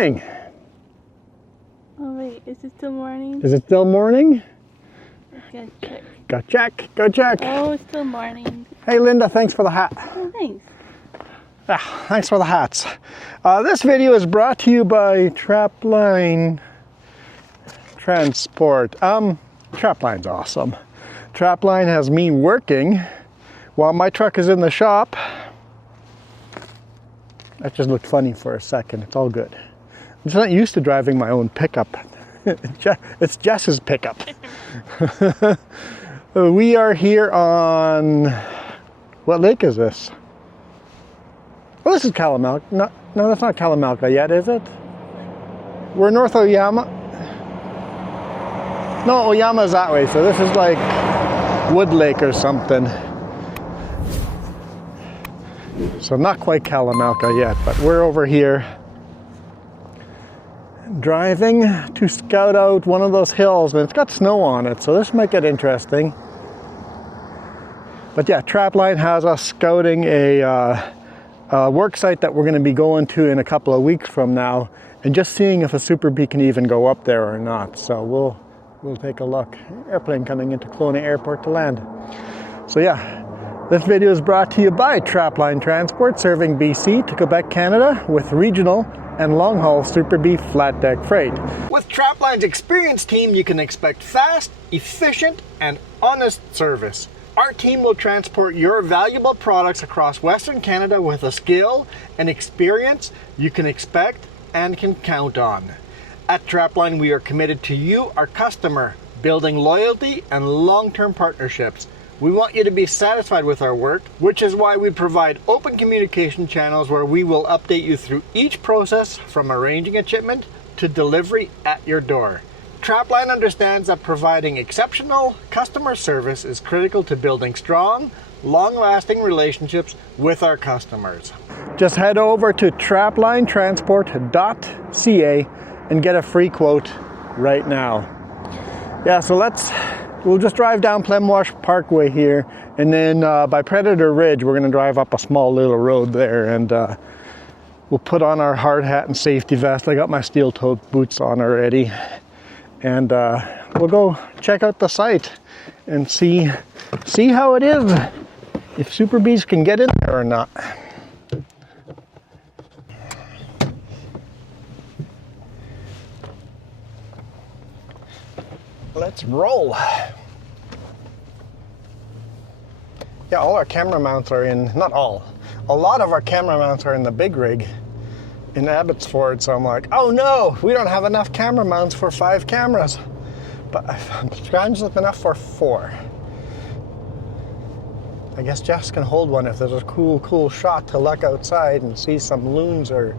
morning. Oh wait, is it still morning? Is it still morning? Go check. Go check, go check. Oh, it's still morning. Hey Linda, thanks for the hat. Oh, thanks. Ah, thanks for the hats. This video is brought to you by Trapline Transport. Trapline's awesome. Trapline has me working while my truck is in the shop. That just looked funny for a second. It's all good. I'm just not used to driving my own pickup. It's Jess's pickup. We are here on, what lake is this? Well, this is Kalamalka. No, that's not Kalamalka yet, is it? We're north of Oyama. No, Oyama is that way, so this is like Wood Lake or something. So not quite Kalamalka yet, but we're over here driving to scout out one of those hills, and it's got snow on it, so this might get interesting. But yeah, Trapline has us scouting a work site that we're going to be going to in a couple of weeks from now, and just seeing if a Super Bee can even go up there or not. So we'll take a look. Airplane coming into Kelowna Airport to land. So yeah, this video is brought to you by Trapline Transport, serving BC to Quebec, Canada, with regional and long-haul Super Bee flat deck freight. With Trapline's experienced team, you can expect fast, efficient, and honest service. Our team will transport your valuable products across Western Canada with a skill and experience you can expect and can count on. At Trapline, we are committed to you, our customer, building loyalty and long-term partnerships. We want you to be satisfied with our work, which is why we provide open communication channels where we will update you through each process, from arranging a shipment to delivery at your door. Trapline understands that providing exceptional customer service is critical to building strong, long-lasting relationships with our customers. Just head over to traplinetransport.ca and get a free quote right now. Yeah, so we'll just drive down Plemwash Parkway here, and then by Predator Ridge, we're gonna drive up a small little road there, and we'll put on our hard hat and safety vest. I got my steel-toed boots on already. And we'll go check out the site and see how it is, if Super Bees can get in there or not. Let's roll. Yeah, all our camera mounts are in, not all, a lot of our camera mounts are in the big rig in Abbotsford, so I'm like, oh no, we don't have enough camera mounts for 5 cameras. But I'm scrounging up enough for 4. I guess Jess can hold one if there's a cool shot to look outside and see some loons or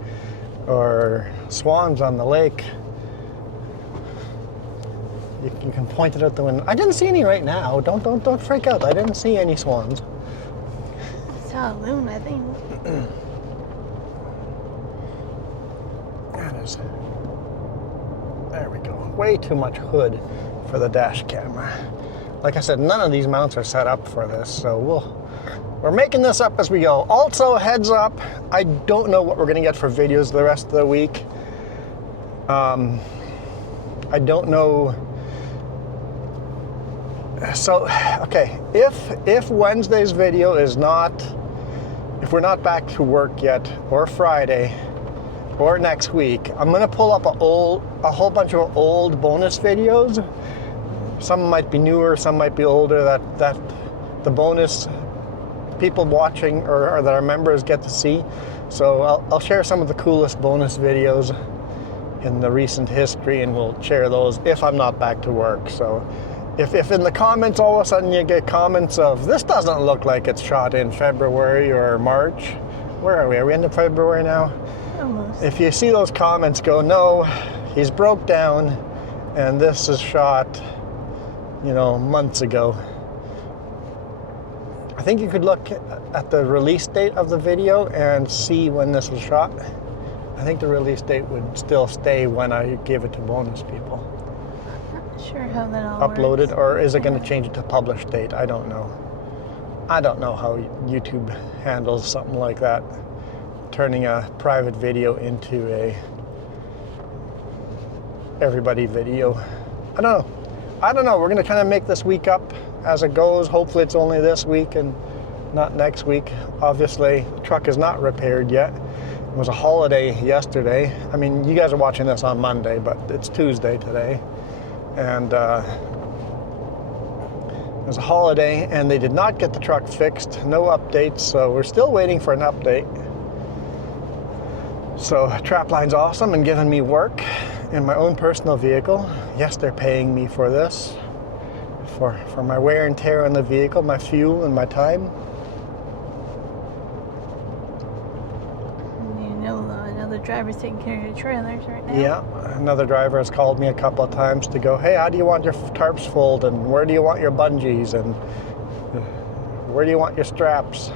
swans on the lake. You can point it out the window. I didn't see any right now. Don't freak out. I didn't see any swans. I saw a loon, I think. There we go. Way too much hood for the dash camera. Like I said, none of these mounts are set up for this, so we're making this up as we go. Also, heads up, I don't know what we're gonna get for videos the rest of the week. I don't know. So, okay, if Wednesday's video is not, if we're not back to work yet, or Friday, or next week, I'm gonna pull up a whole bunch of old bonus videos. Some might be newer, some might be older, that the bonus people watching or that our members get to see. So I'll share some of the coolest bonus videos in the recent history, and we'll share those if I'm not back to work. So if in the comments all of a sudden you get comments of, this doesn't look like it's shot in February or March. Where are we? Are we into February now? Almost. If you see those comments, go, no, he's broke down and this is shot, months ago. I think you could look at the release date of the video and see when this was shot. I think the release date would still stay when I give it to bonus people. Not sure how that all Uploaded, works. or is it going to change it to publish date? I don't know. I don't know how YouTube handles something like that, turning a private video into everybody video. I don't know. We're gonna kind of make this week up as it goes. Hopefully it's only this week and not next week. Obviously, the truck is not repaired yet. It was a holiday yesterday. I mean, you guys are watching this on Monday, but it's Tuesday today. And it was a holiday and they did not get the truck fixed. No updates, so we're still waiting for an update. So Trapline's awesome and giving me work in my own personal vehicle. Yes, they're paying me for this, for my wear and tear on the vehicle, my fuel and my time. You know, another driver's taking care of your trailers right now. Yeah, another driver has called me a couple of times to go, hey, how do you want your tarps folded, and where do you want your bungees, and where do you want your straps?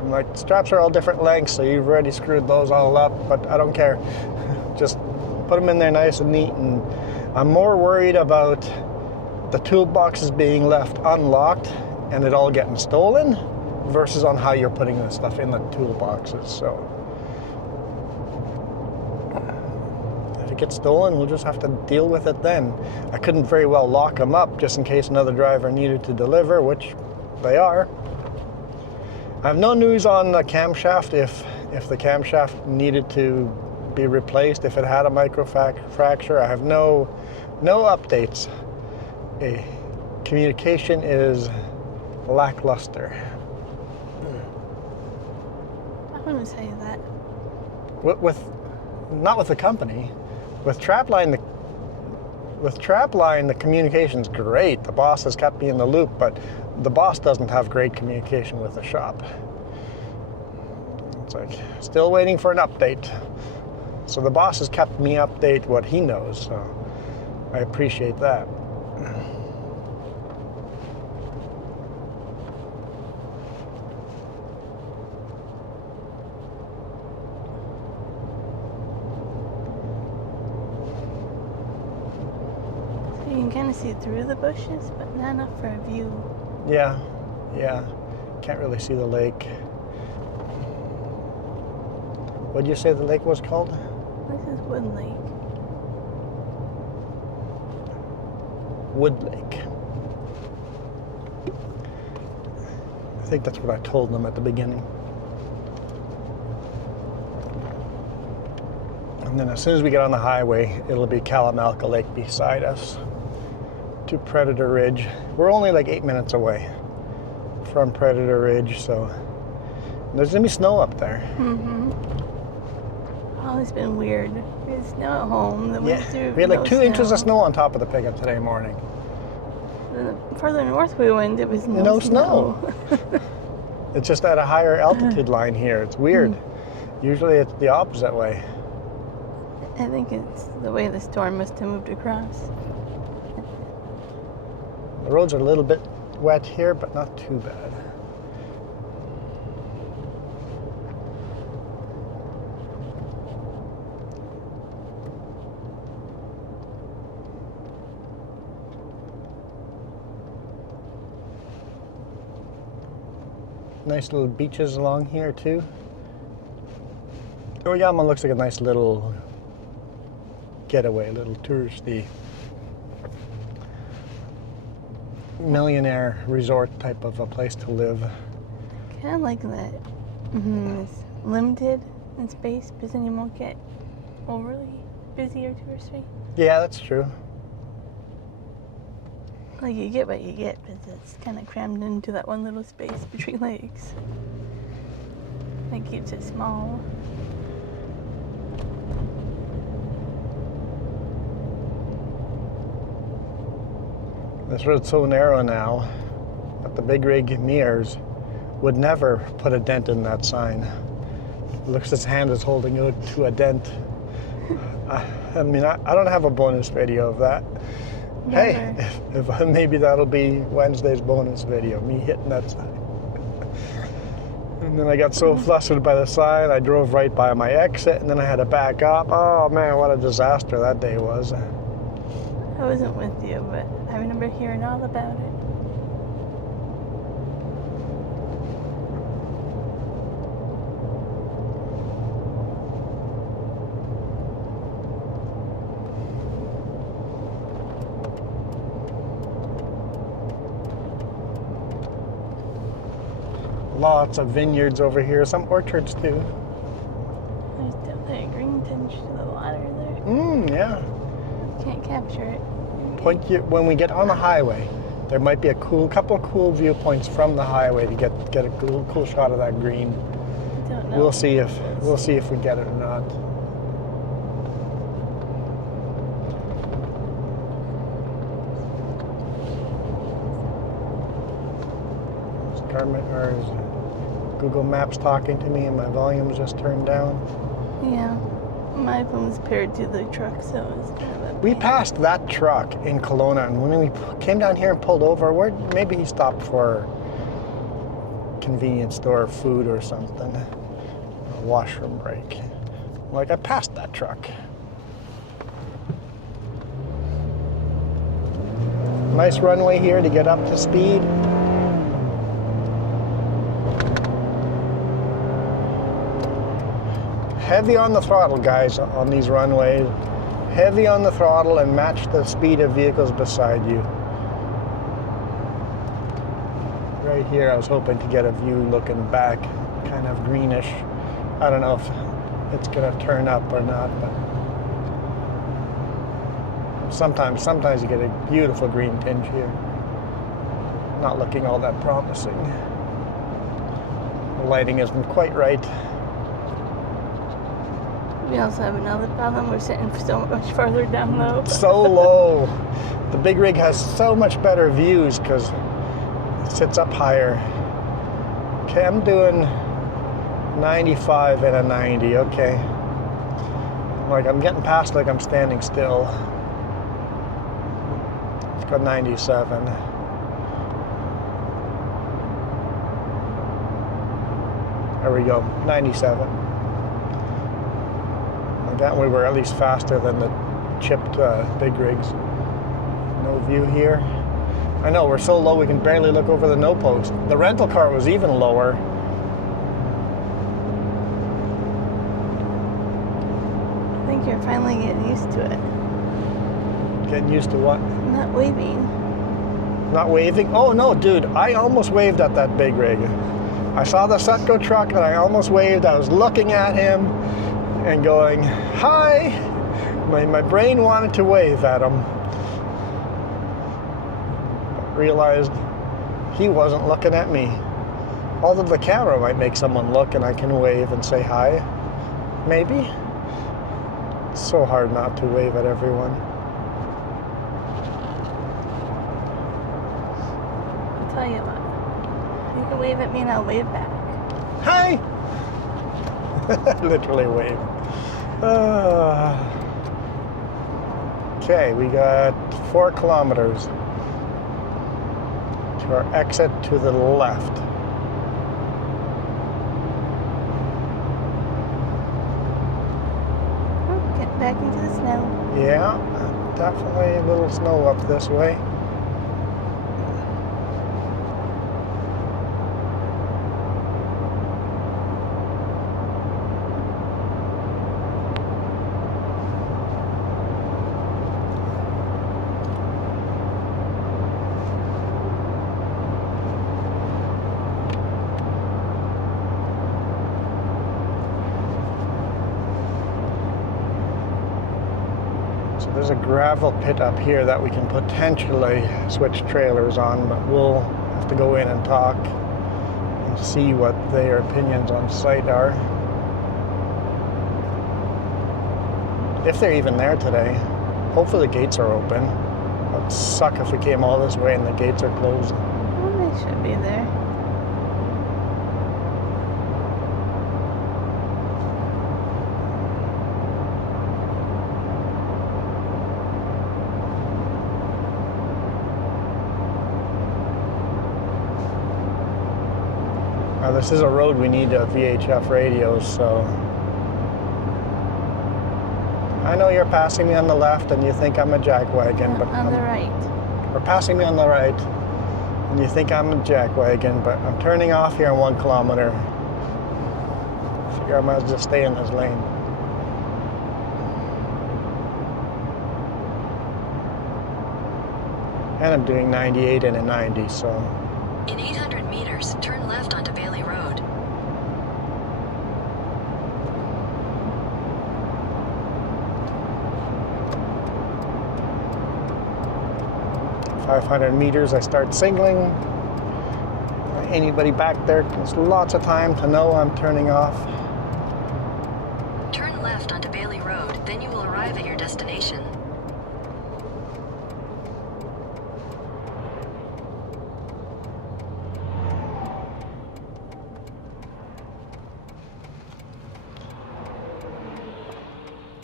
I'm like, straps are all different lengths, so you've already screwed those all up, but I don't care. Just put them in there nice and neat. And I'm more worried about the toolboxes being left unlocked and it all getting stolen versus on how you're putting the stuff in the toolboxes. So if it gets stolen, we'll just have to deal with it then. I couldn't very well lock them up just in case another driver needed to deliver, which they are. I have no news on the camshaft if the camshaft needed to be replaced, if it had a micro fracture. I have no updates. Communication is lackluster. I wouldn't say that. Not with the company. With Trapline, the communication's great. The boss has kept me in the loop, but the boss doesn't have great communication with the shop. It's like, still waiting for an update. So the boss has kept me update what he knows, so I appreciate that. So you can kind of see through the bushes, but not enough for a view. Yeah. Can't really see the lake. What did you say the lake was called? This is Wood Lake. Wood Lake. I think that's what I told them at the beginning. And then as soon as we get on the highway, it'll be Kalamalka Lake beside us to Predator Ridge. We're only like 8 minutes away from Predator Ridge, so there's gonna be snow up there. Mm-hmm. Oh, it's been weird. We had snow at home. Then We had like 2 inches of snow on top of the pickup today morning. Then the further north we went, it was No snow. It's just at a higher altitude line here. It's weird. Usually it's the opposite way. I think it's the way the storm must have moved across. The roads are a little bit wet here, but not too bad. Nice little beaches along here too. Oyama looks like a nice little getaway, a little touristy millionaire resort type of a place to live. Kind of like that. It's limited in space, because then you won't get overly busy or touristy. Yeah, that's true. Like, you get what you get, because it's kind of crammed into that one little space between lakes. That keeps it small. This road's so narrow now that the big rig mirrors would never put a dent in that sign. It looks his hand is holding it to a dent. I mean, I don't have a bonus video of that. Never. Hey, if maybe that'll be Wednesday's bonus video, me hitting that sign. And then I got so flustered by the sign, I drove right by my exit, and then I had to back up. Oh man, what a disaster that day was. I wasn't with you, but I remember hearing all about it. Lots of vineyards over here, some orchards too. There's definitely a green tinge to the water there. Yeah. Can't capture it. When we get on the highway, there might be a couple of cool viewpoints from the highway to get a cool shot of that green. Don't know. We'll see if we get it or not. Is Google Maps talking to me and my volume's just turned down? Yeah. My phone's paired to the truck, so it's kind of a We pain. passed that truck in Kelowna, and when we came down here and pulled over, maybe he stopped for a convenience store or food or something. A washroom break. Like, I passed that truck. Nice runway here to get up to speed. Heavy on the throttle, guys, on these runways. Heavy on the throttle and match the speed of vehicles beside you. Right here, I was hoping to get a view looking back, kind of greenish. I don't know if it's gonna turn up or not, but sometimes you get a beautiful green tinge here. Not looking all that promising. The lighting isn't quite right. We also have another problem. We're sitting so much farther down low. So low. The big rig has so much better views because it sits up higher. Okay, I'm doing 95 and a 90. Okay. Like, I'm getting past like I'm standing still. Let's go 97. There we go, 97. That way we're at least faster than the chipped big rigs. No view here. I know, we're so low we can barely look over the no-post. The rental car was even lower. I think you're finally getting used to it. Getting used to what? Not waving. Not waving? Oh no, dude, I almost waved at that big rig. I saw the Sutco truck and I almost waved. I was looking at him and going, hi! My brain wanted to wave at him. But realized he wasn't looking at me. Although the camera might make someone look and I can wave and say hi. Maybe. It's so hard not to wave at everyone. I'll tell you what. You can wave at me and I'll wave back. Hi! Literally wave. Okay, we got 4 kilometers to our exit to the left. Oh, get back into the snow. Yeah, definitely a little snow up this way. There's a gravel pit up here that we can potentially switch trailers on, but we'll have to go in and talk and see what their opinions on site are. If they're even there today. Hopefully the gates are open. It would suck if we came all this way and the gates are closed. Well, they should be there. This is a road we need VHF radios, so I know you're passing me on the left and you think I'm a jackwagon, but On the right. Or passing me on the right and you think I'm a jackwagon, but I'm turning off here in 1 kilometer. Figure I might as well just stay in this lane. And I'm doing 98 and a 90, so. In 800 meters. meters, turn left onto Bailey Road. .500 meters, I start signaling. Anybody back there, there's lots of time to know I'm turning off. Turn left onto Bailey Road, then you will arrive at your destination.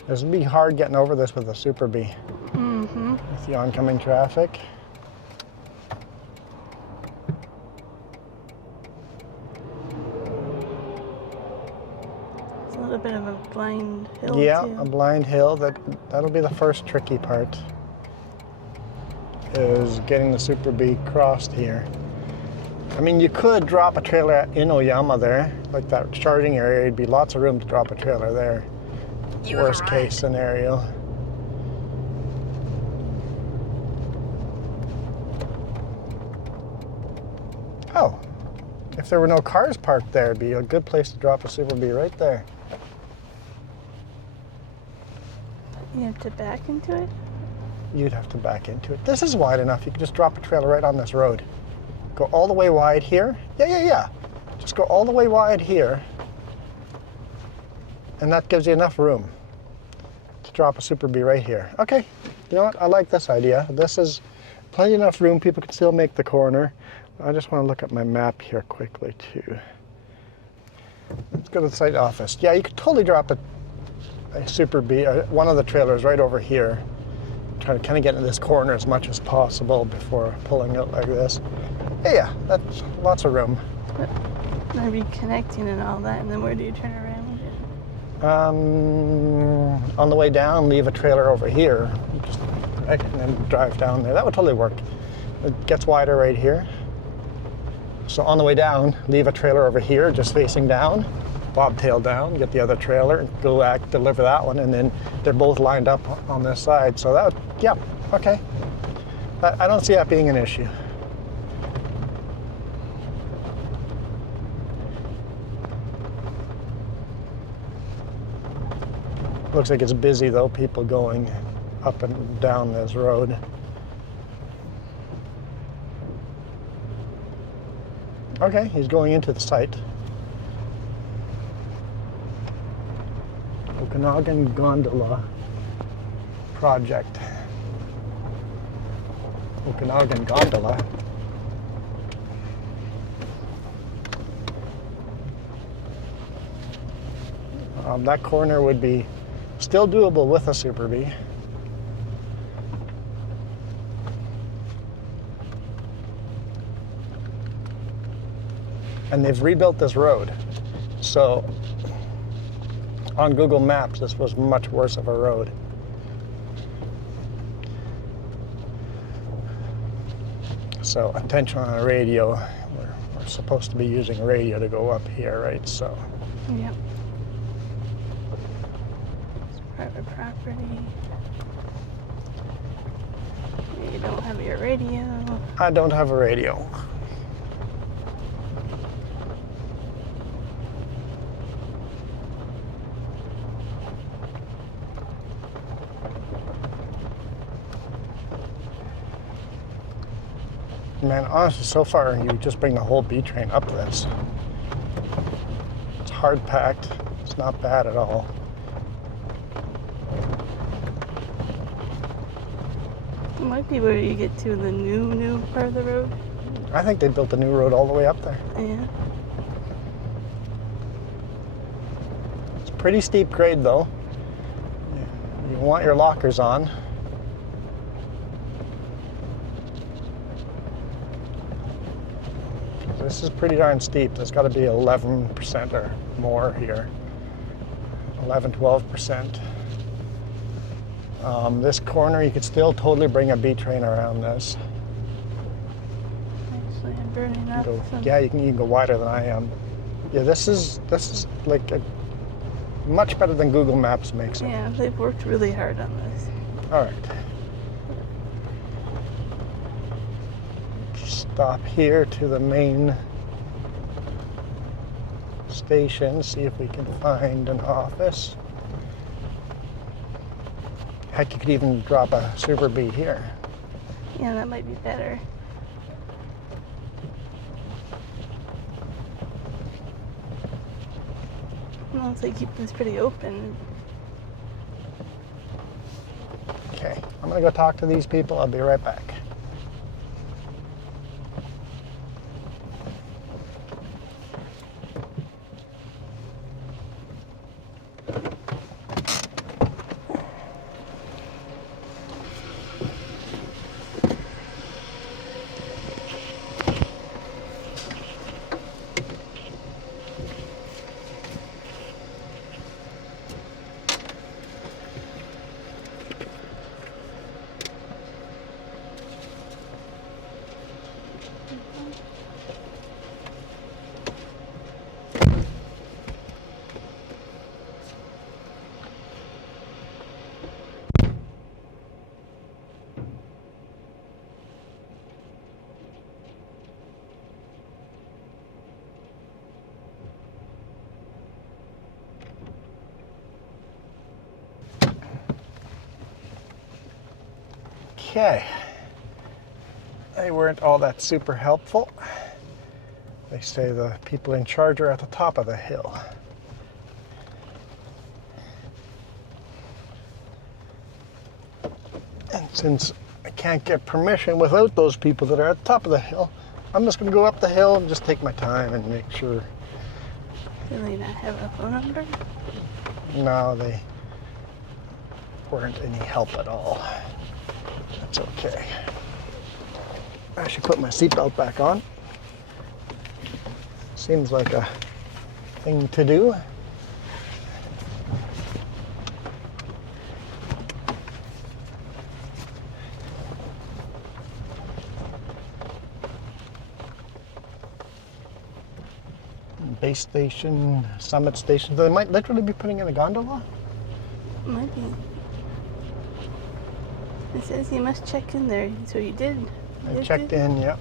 This would be hard getting over this with a Super Bee. Mm-hmm. With the oncoming traffic. It's a little bit of a blind hill, Yeah, too. a blind hill. That'll be the first tricky part. Is getting the Super Bee crossed here. I mean, you could drop a trailer in Oyama there, like that charging area. There'd be lots of room to drop a trailer there. You have Worst case scenario. Oh, if there were no cars parked there, it'd be a good place to drop a Super Bee right there. You have to back into it? You'd have to back into it. This is wide enough. You could just drop a trailer right on this road. Go all the way wide here. Yeah. Just go all the way wide here. And that gives you enough room to drop a Super Bee right here. Okay, you know what? I like this idea. This is plenty enough room. People can still make the corner. I just want to look at my map here quickly too. Let's go to the site office. Yeah, you could totally drop a Super Bee, one of the trailers right over here. Try to kind of get into this corner as much as possible before pulling out like this. Yeah, that's lots of room. Maybe connecting and all that, and then where do you turn around? On the way down, leave a trailer over here, just, and then drive down there. That would totally work. It gets wider right here. So on the way down, leave a trailer over here, just facing down, bobtail down, get the other trailer, go back, deliver that one, and then they're both lined up on this side. So that would, yeah, okay. I don't see that being an issue. Looks like it's busy though, people going up and down this road. Okay, he's going into the site. Okanagan Gondola project. Okanagan Gondola. That corner would be still doable with a Super Bee. And they've rebuilt this road. So on Google Maps, this was much worse of a road. So attention on a radio. We're supposed to be using a radio to go up here, right? So. Yep. It's private property. You don't have your radio. I don't have a radio. Man, honestly, so far you just bring the whole B train up this. It's hard packed. It's not bad at all. It might be where you get to the new part of the road. I think they built a new road all the way up there. Yeah. It's pretty steep grade though. You want your lockers on. This is pretty darn steep. There's got to be 11% or more here. 11, 12%. This corner, you could still totally bring a B train around this. Actually, I'm burning up. Yeah, you can go wider than I am. Yeah, this is like much better than Google Maps makes it. Yeah, they've worked really hard on this. All right. Stop here to the main station, see if we can find an office. Heck, you could even drop a Super Bee here. Yeah, that might be better. Well, they keep this pretty open. Okay, I'm gonna go talk to these people. I'll be right back. Okay, they weren't all that super helpful. They say the people in charge are at the top of the hill. And since I can't get permission without those people that are at the top of the hill, I'm just going to go up the hill and just take my time and make sure. Do they not have a phone number? No, they weren't any help at all. That's okay. I should put my seatbelt back on. Seems like a thing to do. Base station, summit station. They might literally be putting in a gondola. Might be. It says you must check in there, so you did. I checked in, yep.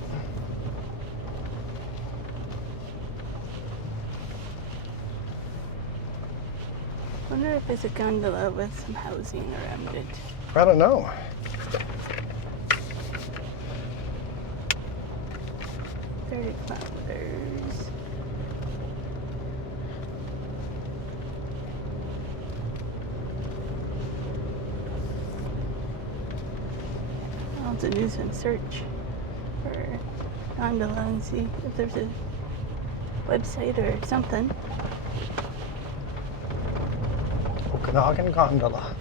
I wonder if it's a gondola with some housing around it. I don't know. $30 kilometers. I'll have to do some search for gondola and see if there's a website or something. Okanagan Gondola.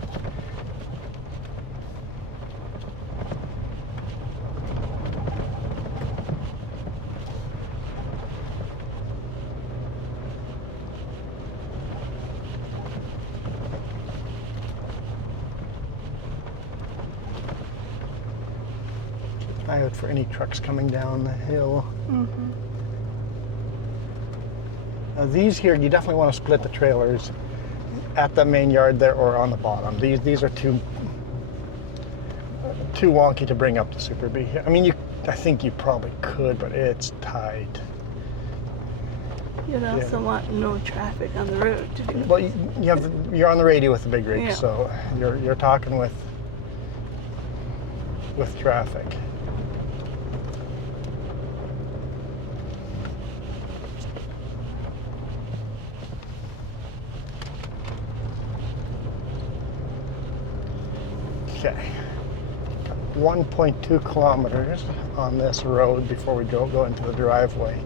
Keep an eye out for any trucks coming down the hill. Mm-hmm. Now these here, you definitely want to split the trailers at the main yard there or on the bottom. These are too wonky to bring up the Super Bee. I mean, I think you probably could, but it's tight. You'd also want no traffic on the road to do it. Well, you're on the radio with the big rigs, Yeah. so you're talking with traffic. Okay, 1.2 kilometers on this road before we go into the driveway.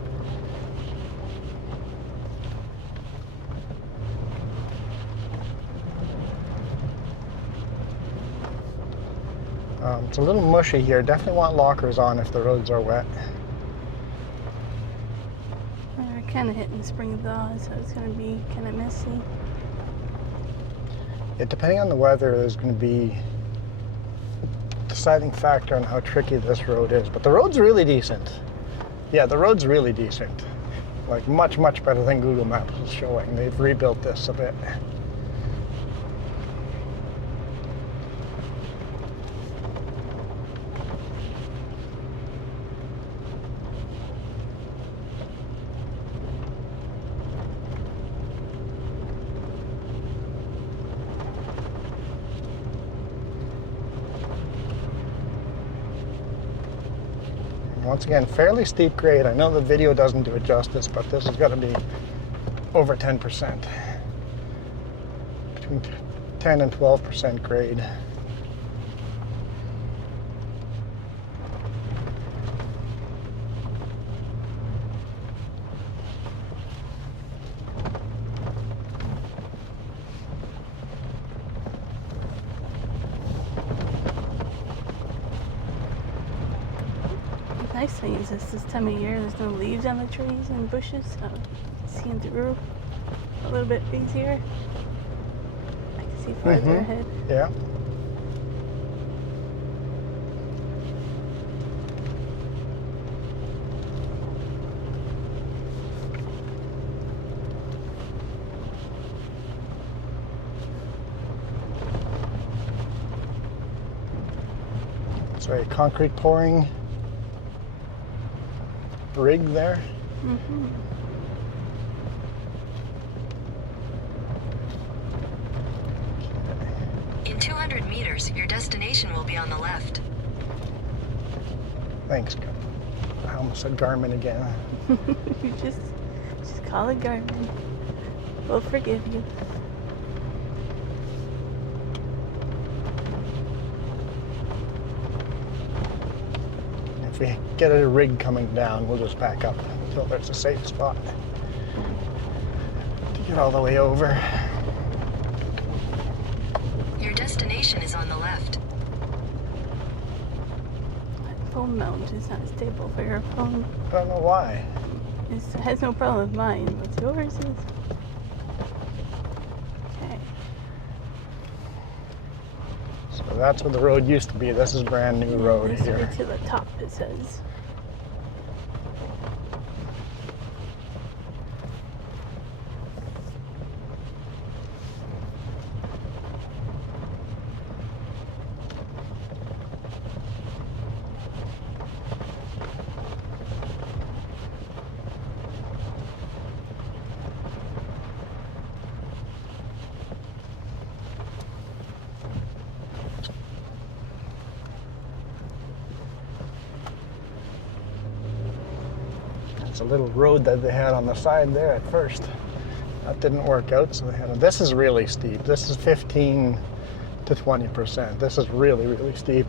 It's a little mushy here. Definitely want lockers on if the roads are wet. We're kind of hitting spring thaw, so it's going to be kind of messy. Yeah, depending on the weather, there's going to be a deciding factor on how tricky this road is. But the road's really decent. Yeah, the road's really decent. Like much, much better than Google Maps is showing. They've rebuilt this a bit. Once again, fairly steep grade. I know the video doesn't do it justice, but this has got to be over 10%. Between 10 and 12% grade. The nice thing is this time of year, there's no leaves on the trees and bushes, so seeing through a little bit easier. I can see farther ahead. Yeah. So a concrete pouring rig there. In 200 meters, your destination will be on the left. Thanks. I almost said Garmin again. You just call it Garmin. We'll forgive you. If we get a rig coming down, we'll just back up until there's a safe spot to get all the way over. Your destination is on the left. That phone mount is not stable for your phone. I don't know why. It has no problem with mine, but yours is. Okay. So that's where the road used to be. This is brand new road This here. way to the top, it says. It's a little road that they had on the side there at first. That didn't work out, so they had this is really steep. This is 15 to 20%. This is really, really steep.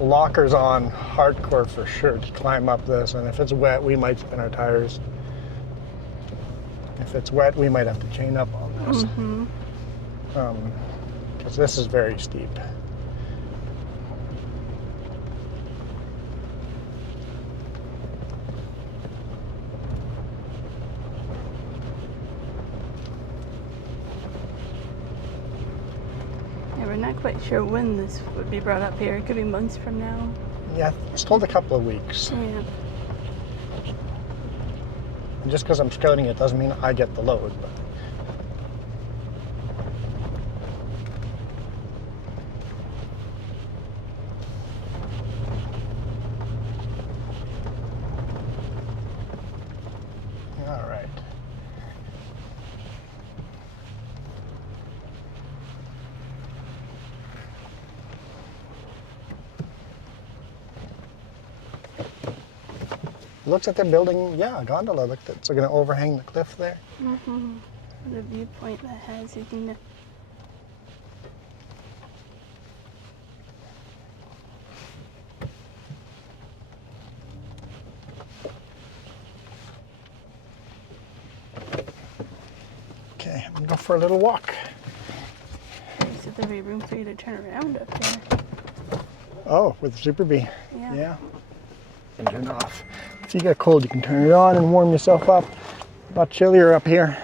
Lockers on hardcore for sure to climb up this, and if it's wet, we might spin our tires. If it's wet, we might have to chain up on this. Because this is very steep. We're not quite sure when this would be brought up here. It could be months from now. Yeah, it's told a couple of weeks. Yeah. And just because I'm scouting it doesn't mean I get the load. But all right. Looks like they're building, yeah, a gondola. Look, it's going to overhang the cliff there. The viewpoint that has, you can. Okay, I'm going to go for a little walk. So there'll be room for you to turn around up here. Oh, with the Super Bee. Yeah. Yeah. And turn it off. If you get cold, you can turn it on and warm yourself up. A lot chillier up here.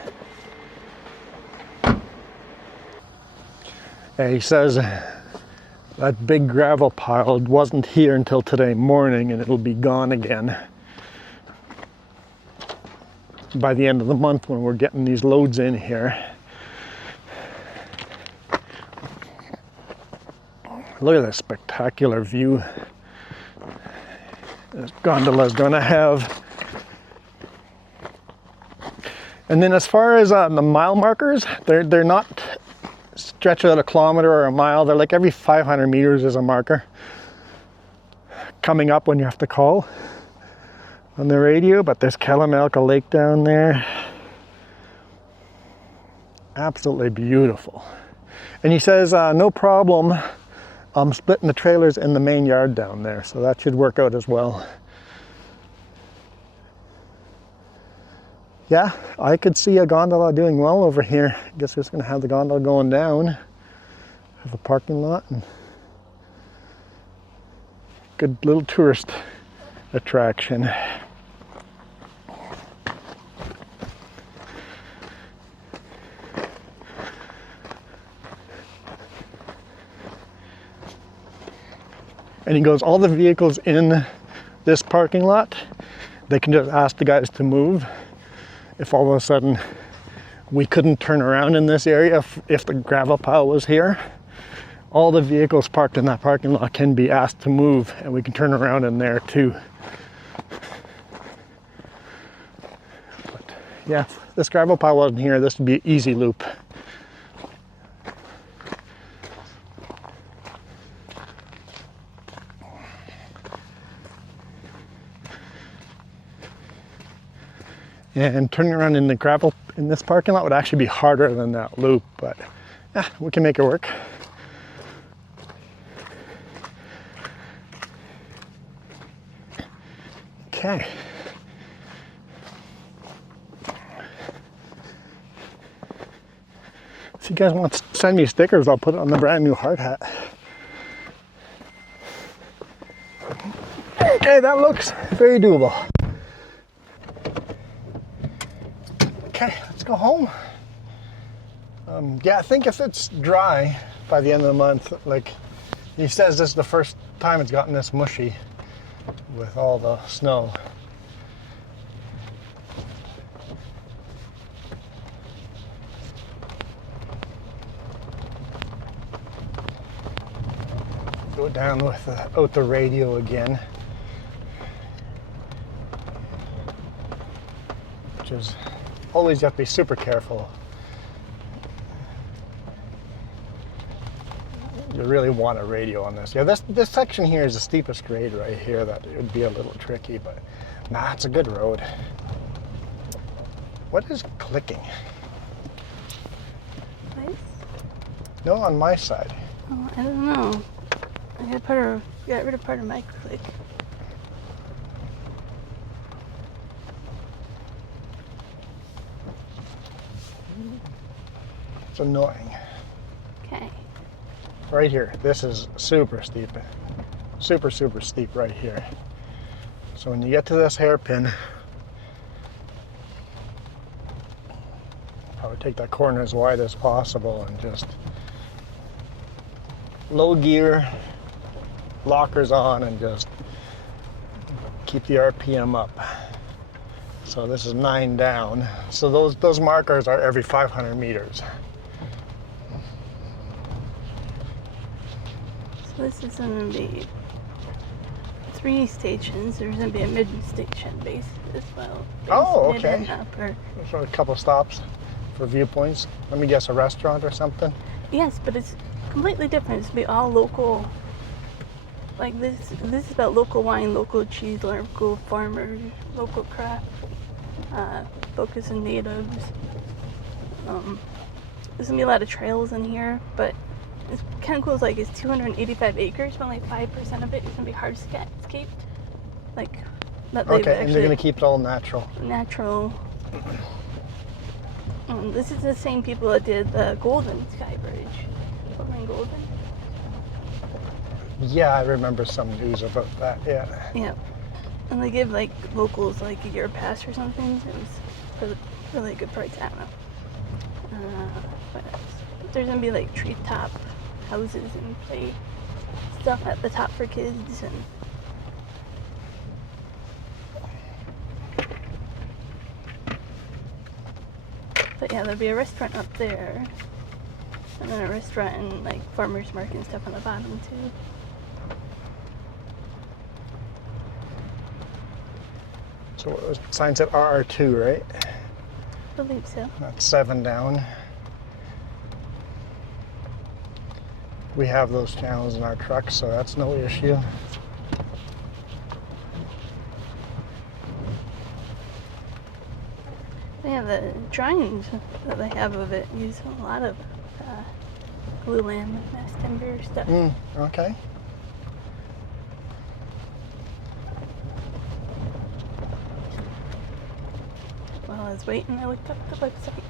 Yeah, he says that big gravel pile wasn't here until today morning, and it'll be gone again by the end of the month when we're getting these loads in here. Look at this spectacular view this gondola is going to have. And then as far as the mile markers, they're not stretched out a kilometer or a mile. They're like every 500 meters is a marker. coming up when you have to call on the radio, but there's Kalamalka Lake down there. Absolutely beautiful. And he says no problem splitting the trailers in the main yard down there, so that should work out as well. Yeah, I could see a gondola doing well over here. I guess we're just going to have the gondola going down. Have a parking lot and good little tourist attraction. And he goes, all the vehicles in this parking lot, they can just ask the guys to move. If all of a sudden we couldn't turn around in this area, if the gravel pile was here, all the vehicles parked in that parking lot can be asked to move, and we can turn around in there too. But yeah, if this gravel pile wasn't here, this would be an easy loop. And turning around in the gravel in this parking lot would actually be harder than that loop, but yeah, we can make it work. Okay. If you guys want to send me stickers, I'll put it on the brand new hard hat. Okay, that looks very doable. Okay, let's go home. Yeah, I think if it's dry by the end of the month, like he says, this is the first time it's gotten this mushy with all the snow. Go down without the radio again, which is always, you have to be super careful. You really want a radio on this. Yeah, this section here is the steepest grade right here. That it would be a little tricky, but nah, it's a good road. What is clicking? Nice. No, on my side. Oh, I don't know. I got rid of part of my click. It's annoying. Okay. Right here, this is super steep. Super, super steep right here. So when you get to this hairpin, I would take that corner as wide as possible and just low gear, lockers on, and just keep the RPM up. So this is 9 down. So those markers are every 500 meters. So this is going to be 3 stations. There's going to be a mid-station base as well. Oh, Mid okay. and upper. So a couple stops for viewpoints. Let me guess, a restaurant or something? Yes, but it's completely different. It's going to be all local. Like this is about local wine, local cheese, local farmers, local craft, focus on natives. There's gonna be a lot of trails in here, but it's kind of cool. It's 285 acres, but only 5% of it is gonna be hardscaped. Like that. Okay, and they're gonna keep it all natural. Natural. This is the same people that did the Golden Sky Bridge over in Golden. Yeah, I remember some news about that, yeah. Yeah. And they give locals a year pass or something. It was really good price. I don't know. But there's gonna be treetop houses and play stuff at the top for kids and but yeah, there'll be a restaurant up there. And then a restaurant and farmers market and stuff on the bottom too. So what was sign said RR2, right? I believe so. That's 7 down. We have those channels in our trucks, so that's no issue. Yeah, the drawings that they have of it use a lot of glue lam and mass timber stuff. Okay. While I was waiting, I looked up the website.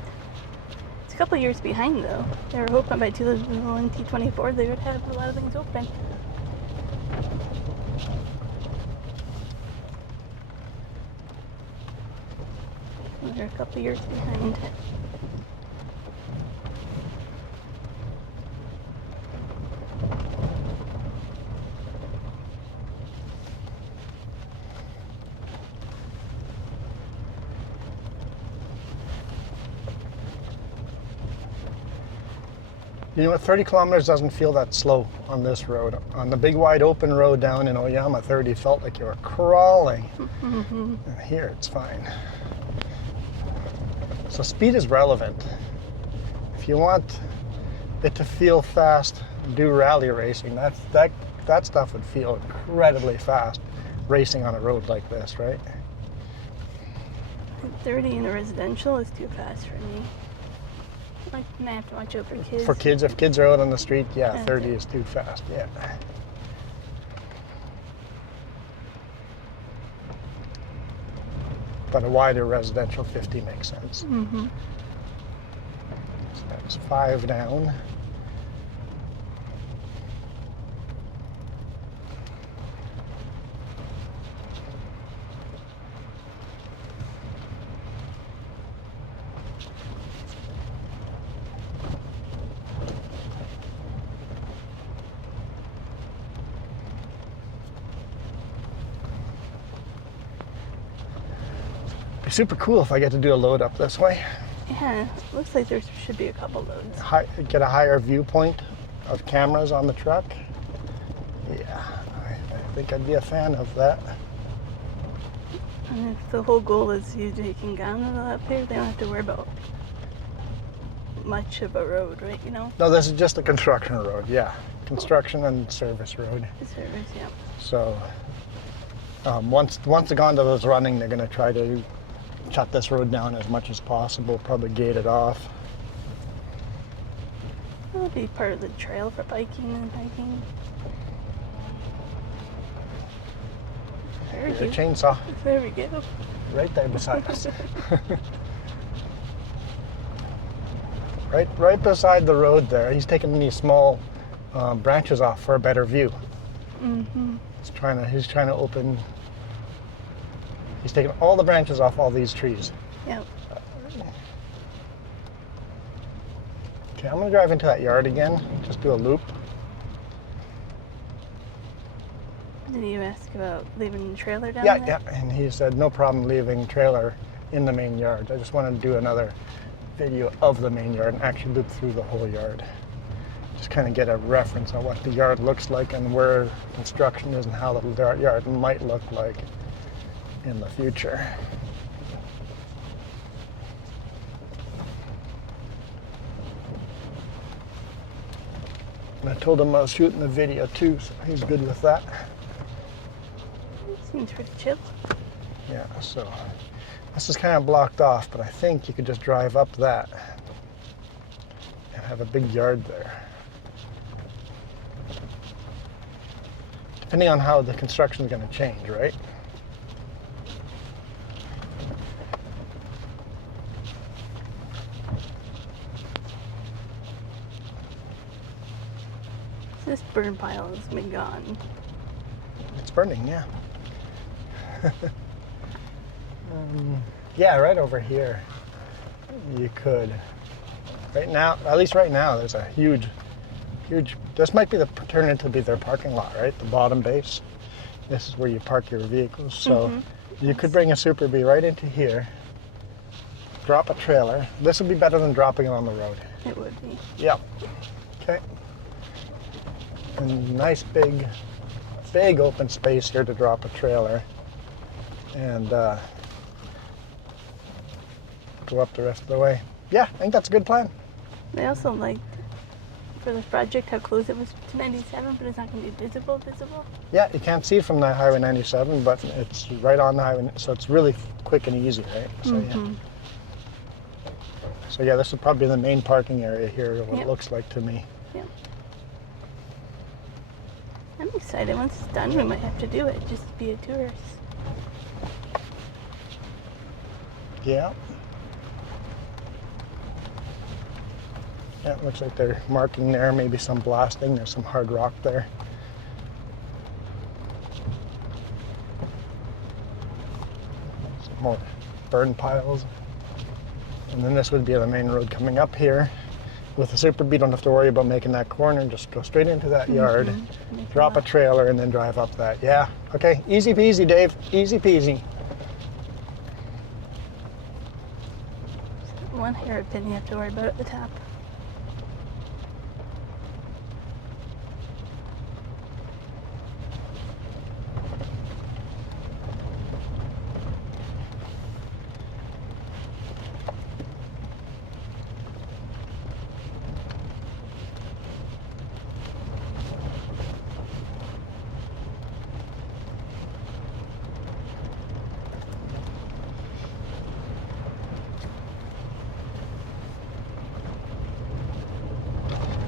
It's a couple years behind though. They were hoping by 2024 they would have a lot of things open. They're a couple years behind. You know what, 30 kilometers doesn't feel that slow on this road. On the big wide open road down in Oyama, 30 felt like you were crawling. And here it's fine. So speed is relevant. If you want it to feel fast, do rally racing. That stuff would feel incredibly fast racing on a road like this, right? 30 in a residential is too fast for me. Like, I have to watch out for kids. For kids, if kids are out on the street, yeah, Yeah. 30 is too fast, yeah. But a wider residential 50 makes sense. So that's 5 down. Be super cool if I get to do a load up this way. Yeah, looks like there should be a couple loads. Get a higher viewpoint of cameras on the truck. Yeah, I think I'd be a fan of that. And if the whole goal is you taking Gondola up here, they don't have to worry about much of a road, right? You know? No, this is just a construction road, yeah. Construction and service road. The service, yeah. So once the gondola is running, they're going to try to shut this road down as much as possible, probably gate it off. That'll be part of the trail for biking and hiking. There we The go. chainsaw There we go. right there beside us. right beside the road there. He's taking these small branches off for a better view. He's trying to open. He's taking all the branches off all these trees. Yep. Okay, I'm gonna drive into that yard again. Just do a loop. Did you ask about leaving the trailer down Yeah, there? yeah. And he said no problem leaving trailer in the main yard. I just wanted to do another video of the main yard and actually loop through the whole yard. Just kind of get a reference on what the yard looks like and where construction is and how the yard might look like in the future. And I told him I was shooting the video too, so he's good with that. Seems pretty chill. Yeah, so this is kind of blocked off, but I think you could just drive up that and have a big yard there. Depending on how the construction is going to change, right? This burn pile has been gone. It's burning, yeah. Yeah, right over here. You could. Right now, at least right now, there's a huge. This might be turn into be their parking lot, right? The bottom base. This is where you park your vehicles. So you could bring a Super Bee right into here. Drop a trailer. This would be better than dropping it on the road. It would be. Yep. Okay. And nice big open space here to drop a trailer and go up the rest of the way. Yeah, I think that's a good plan. They also liked for the project how close it was to 97, but it's not going to be visible. Yeah, you can't see from the Highway 97, but it's right on the highway, so it's really quick and easy, right? So yeah. So yeah, this is probably the main parking area here, what Yep. it looks like to me. Yeah. I'm excited. Once it's done, we might have to do it. Just be a tourist. Yeah. Yeah, it looks like they're marking there, maybe some blasting. There's some hard rock there. Some more burn piles. And then this would be the main road coming up here. With the Super B, don't have to worry about making that corner. Just go straight into that yard, drop a trailer, and then drive up that. Yeah, okay, easy peasy, Dave, easy peasy. One hairpin you have to worry about at the top.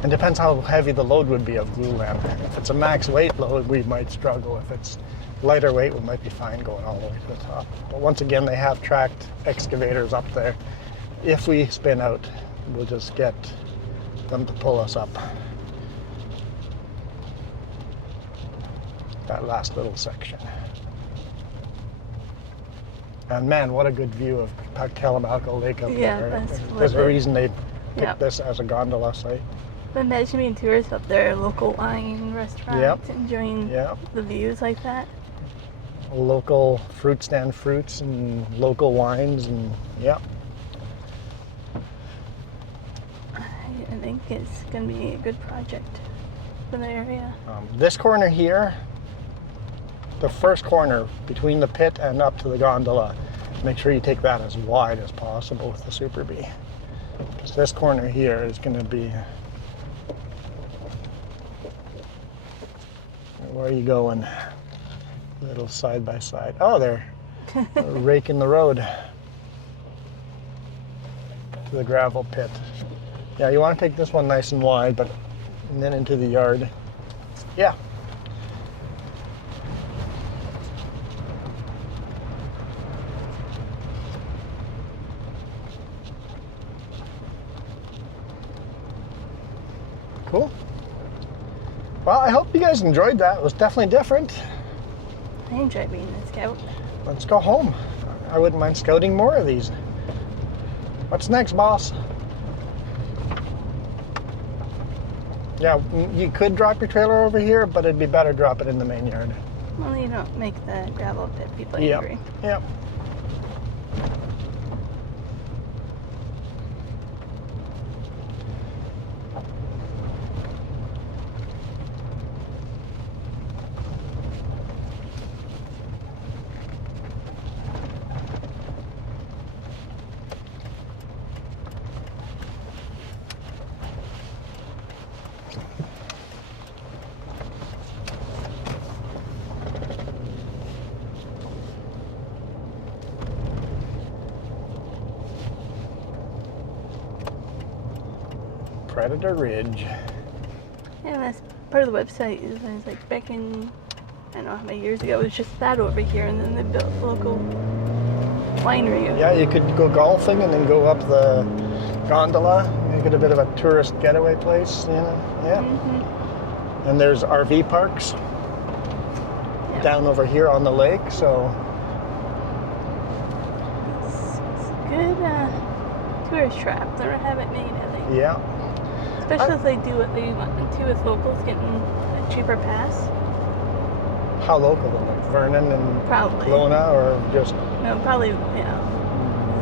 It depends how heavy the load would be of glue lamp. If it's a max weight load, we might struggle. If it's lighter weight, we might be fine going all the way to the top. But once again, they have tracked excavators up there. If we spin out, we'll just get them to pull us up. That last little section. And man, what a good view of Kalamalko Lake up Yeah, there. that's There's a lovely. reason they picked Yep. this as a gondola site. But imagine being tourists up there, local wine restaurants, enjoying Yep. the views like that. Local fruit stand fruits and local wines and yeah. I think it's going to be a good project for the area. This corner here, the first corner between the pit and up to the gondola, make sure you take that as wide as possible with the Super B. Because this corner here is going to be. Where are you going? Little side by side. Oh, they're raking the road to the gravel pit. Yeah, you want to take this one nice and wide, but and then into the yard. Yeah. Cool. Well, I hope you guys enjoyed that. It was definitely different. I enjoy being a scout. Let's go home. I wouldn't mind scouting more of these. What's next, boss? Yeah, you could drop your trailer over here, but it'd be better drop it in the main yard. Well, you don't make the gravel pit people Yep. angry. Yep. Predator Ridge. Yeah, that's part of the website. Is it's like back in, I don't know how many years ago, it was just that over here, and then they built a local winery. Yeah, you could go golfing and then go up the gondola, make it a bit of a tourist getaway place, you know? Yeah. Mm-hmm. And there's RV parks Yeah. down over here on the lake, so It's a good tourist trap. They don't have it made, I think. yeah. Especially if they do what they want them to with locals getting a cheaper pass. How local though? Like Vernon and Probably. Kelowna, or just No, probably, yeah.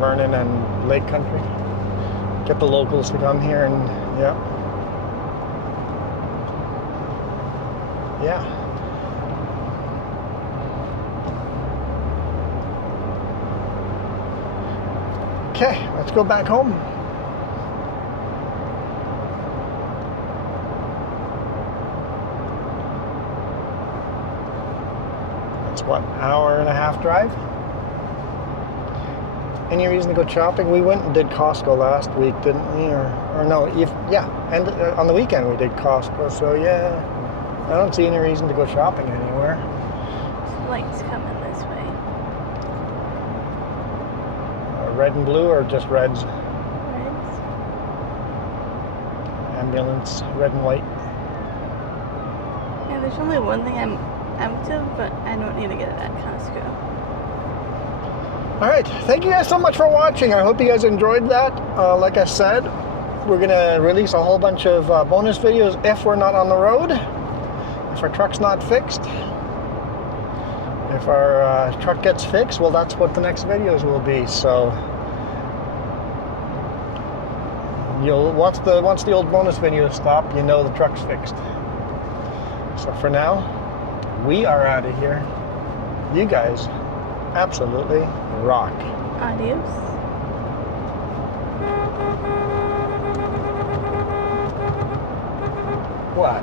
Vernon and Lake Country? Get the locals to come here and yeah. Yeah. Okay, let's go back home. It's what, an hour and a half drive? Any reason to go shopping? We went and did Costco last week, didn't we? Or no, yeah. And on the weekend we did Costco. So yeah, I don't see any reason to go shopping anywhere. Lights coming this way. Red and blue, or just reds? Reds. Ambulance, red and white. Yeah, there's only one thing I'm out of, but I don't need to get it at Costco. All right, thank you guys so much for watching. I hope you guys enjoyed that. Like I said, we're gonna release a whole bunch of bonus videos if we're not on the road, if our truck's not fixed. If our truck gets fixed, well, that's what the next videos will be. So you'll once the old bonus videos stop, you know the truck's fixed. So for now, we are out of here. You guys absolutely rock. Adios. What?